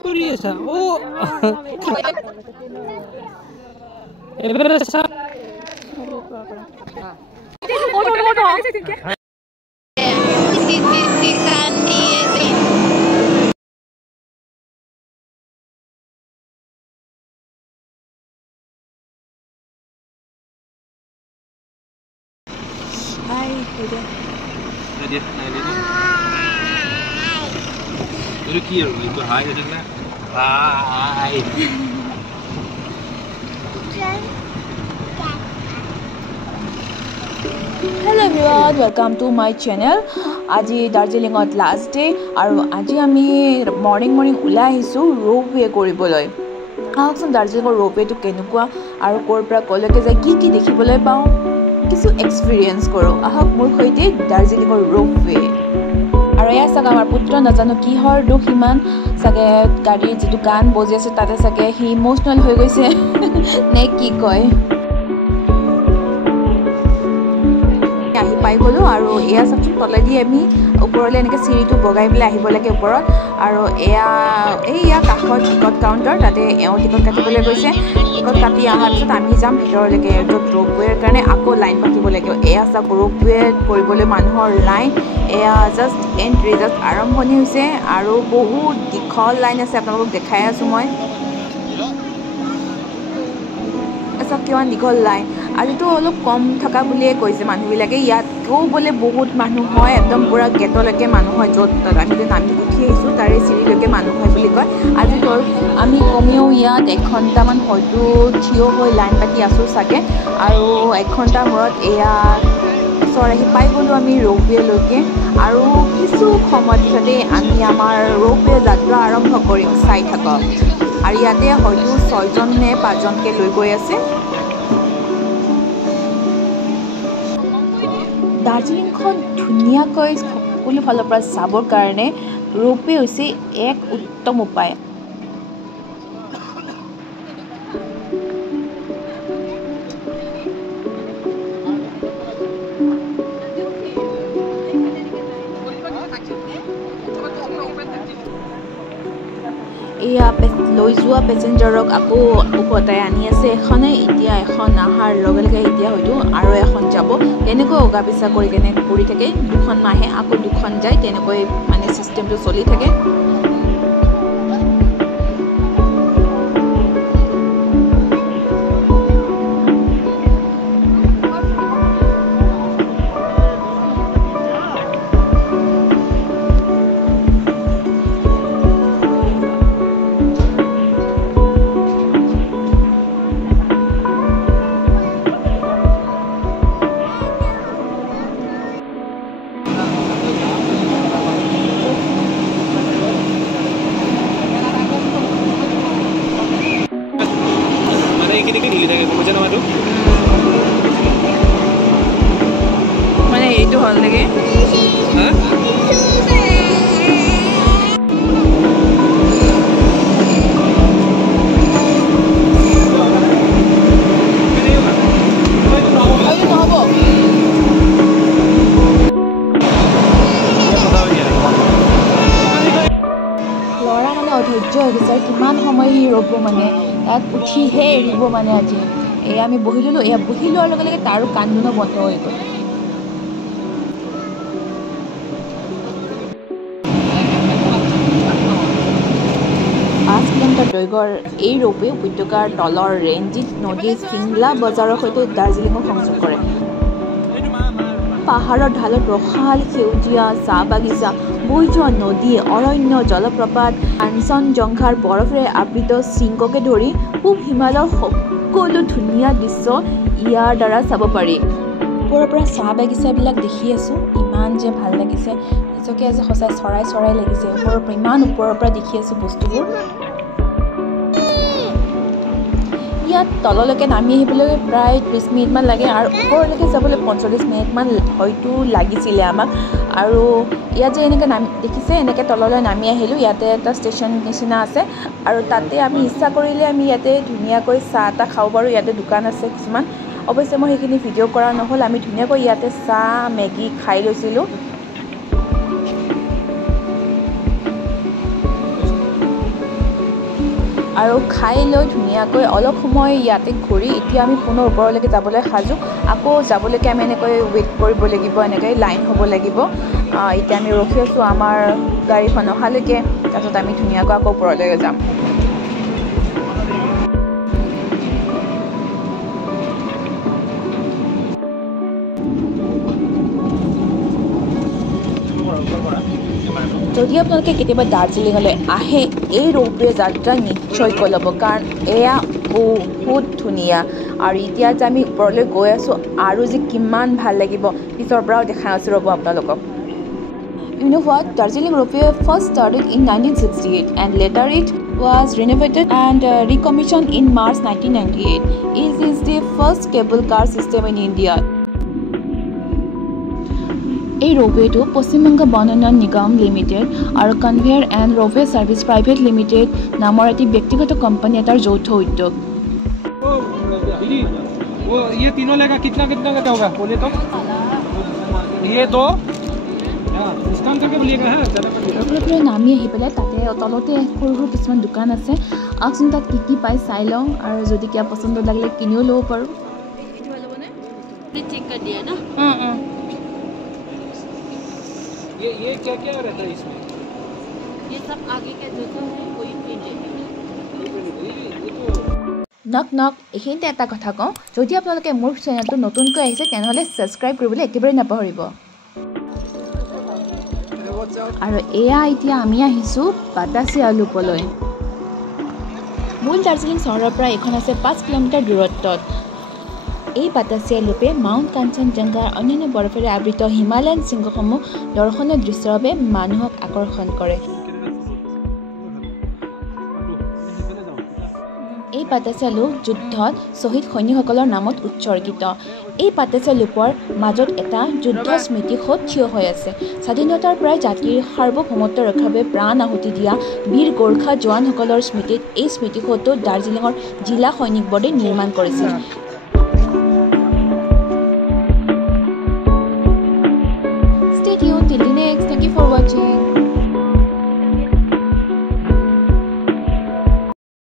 Curiosa. Oh. Berasa. Hai, Nadia. Itu kira itu hai itu lah. Hai. Hello everyone, welcome to my channel. আজি দাৰ্জিলিঙত last day আৰু আজি আমি morning ওলাই আহিছো ropeway কৰিবলৈ। আহকচোন দাৰ্জিলিঙৰ ৰোপৱেটো কেনেকুৱা আৰু ক'ৰ পৰা ক'লৈকে যায় কি দেখিবলৈ পাওঁ কিছু এক্সপিৰিয়েঞ্চ কৰোঁ। আহক মোৰ সৈতে দাৰ্জিলিঙৰ ৰোপৱে। আৰু এয়া চাগে আমাৰ পুত্ৰ নাজানো কিহৰ দুখ ইমান চাগে গাড়ীৰ যিটো গান বজি আছে তাতে চাগে সি ইম'চনেল হৈ গৈছে নে কি কয়। আহি পাই গ'লোঁ আৰু এয়া চাওকচোন তলেদি আমি ওপৰলৈ এনেকৈ চিৰিটো বগাই পেলাই আহিব লাগে ওপৰত। আৰু এয়া কাষত টিকট কাউণ্টাৰ, তাতে এওঁ টিকট কাটিবলৈ গৈছে। টিকট কাটি অহাৰ পিছত আমি যাম ভিতৰলৈকে, য'ত ৰোপৱেৰ কাৰণে আকৌ লাইন পাতিব লাগিব। এয়া চাওক ৰোপৱে কৰিবলৈ মানুহৰ লাইন। এয়া জাষ্ট এণ্ট্ৰি, জাষ্ট আৰম্ভণি হৈছে আৰু বহুত দীঘল লাইন আছে। আপোনালোকক দেখাই আছোঁ মই। চাওক কিমান দীঘল লাইন। আজিতো অলপ কম থকা বুলিয়ে কৈছে মানুহবিলাকে, ইয়াতও বোলে বহুত মানুহ হয়, একদম পূৰা গেটলৈকে মানুহ হয়, য'ত আমি নামি উঠি আহিছোঁ তাৰে চিৰিলৈকে মানুহ হয় বুলি কয়। আজি আমি কমেও ইয়াত 1 ঘণ্টামান হয়তো থিয় হৈ লাইন পাতি আছোঁ চাগে। আৰু 1 ঘণ্টাৰ মূৰত এয়া ওচৰ আহি পাই গ'লোঁ আমি ৰোপৱেলৈকে। আৰু কিছু সময় পিছতে আমি আমাৰ ৰোপৱে যাত্ৰা আৰম্ভ কৰিম, চাই থাকক। আৰু ইয়াতে হয়তো 6জন নে 5জনকৈ লৈ গৈ আছে। দাৰ্জিলিংখন ধুনীয়াকৈ সকলো ফালৰ পৰা চাবৰ কাৰণে ৰোপৱে হৈছে এক উত্তম উপায়। এয়া লৈ যোৱা পেচেঞ্জাৰক আকৌ উভতাই আনি আছে। এখনে এতিয়া এখন অহাৰ লগে লগে এতিয়া হয়তো আৰু এখন যাব। তেনেকৈ অগা পিছা কৰি থাকে। 2খন নাহে আকৌ 2খন যায়, তেনেকৈ মানে চিষ্টেমটো চলি থাকে। মানে এইটো হ'ল নেকি? ল'ৰা মানে অধৈৰ্য হৈ গৈছে আৰু কিমান সময় সি ৰ'ব, মানে তাত উঠিহে এৰিব মানে আজি। এয়া আমি বহি ল'লোঁ। এয়া বহি লোৱাৰ লগে লগে তাৰো কান্দোনো বন্ধ হৈ গ'ল। 5 কিলোমিটাৰ দৈৰ্ঘ্যৰ এই ৰোপৱে উপত্যকাৰ তলৰ ৰেঞ্জিত নদীৰ চিংলা বজাৰৰ সৈতে দাৰ্জিলিঙক সংযোগ কৰে। পাহাৰৰ ঢালত ৰসাল সেউজীয়া চাহ বাগিচা, বৈ যোৱা নদী, অৰণ্য, জলপ্ৰপাত, কাঞ্চনজংঘাৰ বৰফেৰে আবৃত শৃংগকে ধৰি পূব হিমালয়ৰ সকলো ধুনীয়া দৃশ্য ইয়াৰ দ্বাৰা চাব পাৰি। ওপৰৰ পৰা চাহ বাগিচাবিলাক দেখি আছোঁ, ইমান যে ভাল লাগিছে, নিজকে আজি সঁচাই চৰাই লাগিছে। ওপৰৰ পৰা ইমান ওপৰৰ পৰা দেখি আছোঁ বস্তুবোৰ। ইয়াত তললৈকে নামি আহিবলৈ প্ৰায় 30 মিনিটমান লাগে আৰু ওপৰলৈকে যাবলৈ 45 মিনিটমান হয়তো লাগিছিলে আমাক আৰু ইয়াত যে এনেকৈ দেখিছে এনেকৈ তললৈ নামি আহিলোঁ ইয়াতে এটা ষ্টেচন নিচিনা আছে আৰু তাতে আমি ইচ্ছা কৰিলে আমি ইয়াতে ধুনীয়াকৈ চাহ এটা খাব পাৰোঁ ইয়াতে দোকান আছে কিছুমান অৱশ্যে মই সেইখিনি ভিডিঅ' কৰা নহ'ল আমি ধুনীয়াকৈ ইয়াতে চাহ মেগী খাই লৈছিলোঁ আৰু খাই লৈ ধুনীয়াকৈ অলপ সময় ইয়াতে ঘূৰি এতিয়া আমি পুনৰ ওপৰলৈকে যাবলৈ সাজু আকৌ যাবলৈকে আমি এনেকৈ ৱেইট কৰিব লাগিব এনেকৈ লাইন হ'ব লাগিব এতিয়া আমি ৰখি আছোঁ আমাৰ গাড়ীখন অহালৈকে তাৰপিছত আমি ধুনীয়াকৈ আকৌ ওপৰলৈকে যাম যদি আপোনালোকে কেতিয়াবা দাৰ্জিলিঙলৈ আহে এই ৰোপৱে যাত্ৰা নিশ্চয়কৈ ল'ব কাৰণ এয়া বহুত ধুনীয়া আৰু এতিয়া যে আমি ওপৰলৈ গৈ আছোঁ আৰু যে কিমান ভাল লাগিব পিছৰ পৰাও দেখা আছোঁ ৰ'ব আপোনালোকক You know what? Darjeeling Ropeway first started in 1968 and later it was renovated and recommissioned in March 1998. It is the first cable car system in India. এই ৰোপৱেটো পশ্চিমবংগ বনোন্নয়ন নিগম লিমিটেড আৰু conveyor and ropeway services private limited নামৰ এটি ব্যক্তিগত company এটাৰ যৌথ উদ্যোগ ये तीनों लेगा कितना कितना का होगा बोले तो ये दो डिस्काउंट करके बोलिएगा है ওপৰলৈ নামি আহি পেলাই তাতে তলতে সৰু সৰু কিছুমান দোকান আছে আহকচোন তাত কি পাই চাই লওঁ আৰু যদি কিবা পচন্দ লাগিলে কিনিও ল'ব পাৰোঁ चेक कर दिया ना ये क्या क्या रहता है इसमें ये सब आगे के जो है वही प्रिंट है নক নক এইখিনিতে এটা কথা কওঁ যদি আপোনালোকে মোৰ চেনেলটো নতুনকৈ আহিছে তেনেহ'লে ছাবস্ক্ৰাইব কৰিবলৈ একেবাৰে নাপাহৰিব আৰু এয়া এতিয়া আমি আহিছোঁ বাটাচিয়া লুপলৈ মূল দাৰ্জিলিং চহৰৰ পৰা এইখন আছে 5 কিলোমিটাৰ দূৰত্বত এই বাটাচিয়া লুপে মাউণ্ট কাঞ্চনজংঘাৰ অন্যান্য বৰফেৰে আবৃত হিমালয়ান শৃংগসমূহ দৰ্শনীয় দৃশ্যৰ বাবে মানুহক আকৰ্ষণ কৰে এই বাটাচিয়া লুপ যুদ্ধত শ্বহীদ সৈনিকসকলৰ নামত উৎসৰ্গিত এই বাটাচিয়া লুপৰ মাজত এটা যুদ্ধ স্মৃতিসৌধ থিয় হৈ আছে স্বাধীনতাৰ পৰাই জাতিৰ সাৰ্বভৌমত্ব ৰক্ষাৰ বাবে প্ৰাণ আহুতি দিয়া বীৰ গোৰ্খা জোৱানসকলৰ স্মৃতিত এই স্মৃতিসৌধটো দাৰ্জিলিঙৰ জিলা সৈনিক বৰ্ডে নিৰ্মাণ কৰিছিল